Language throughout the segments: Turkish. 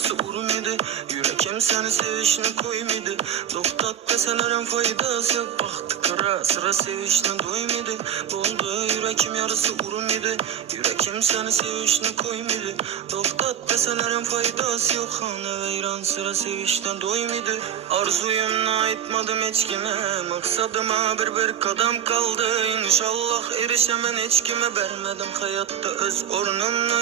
yarası urumidi. Yürekim seni sevişine koymidi. Doktat deselerem faydası yok. Baktı kara sıra sevişine doymidi. Oldu yürekim yarası urumidi. Yürekim seni sevişine koymidi. Doktat deselerem faydası yok. Hane veyran sıra sevişten doymidi. Arzuyumla aitmadım hiç kime. Maksadıma bir kadam kaldı. İnşallah erişemen hiç kime. Vermedim hayatta öz ornumnu.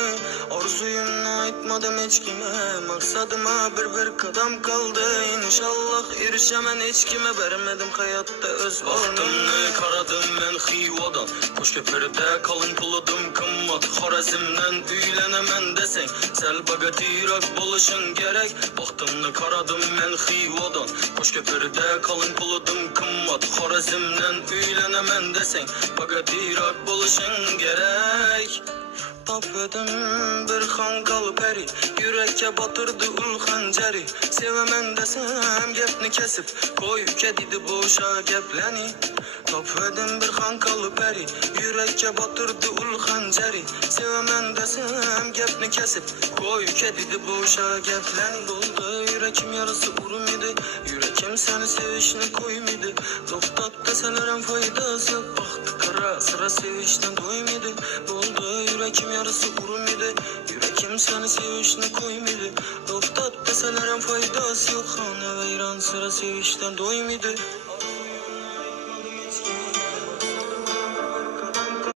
Arzuyumla aitmadım hiç kime. Maksadıma bir kadam kaldı. İnşallah erişemen hiç kime. Vermedim hayatta öz ornumnu. Karadım ben Xivadan. Koş köpürde kalın puladım kımmat. Xorazmden üylenemen desen. Sel bagatirak buluşun gerek. Baktımını karadım ben Xivadan. Koş köpürde kalın puladım kımmat. Xorazmden üylenemen desen. Bagatirak buluşun gerek. Tapıdım bir xanqal peri. Yürekke batırdı ul xanceri. Sevemen desem gepni kesip. Koy kedidi boşa gepleni. Tapıdım bir xanqal peri. Yürekke batırdı ul xanceri. Sevemen desem gepni kesip. Koy kedidi boşa gepleni. Doldu yürekim yarası urumidi. Yürekim seni sevişine koymidi. Doktat deselerem faydası yok. Baktı kara sıra sevişten doymidi. Doldu yürekim yarası urumidi. Yürekim seni sevişine koymidi. Doktat deselerem faydası yok. Hane veyran sıra sevişten doymidi.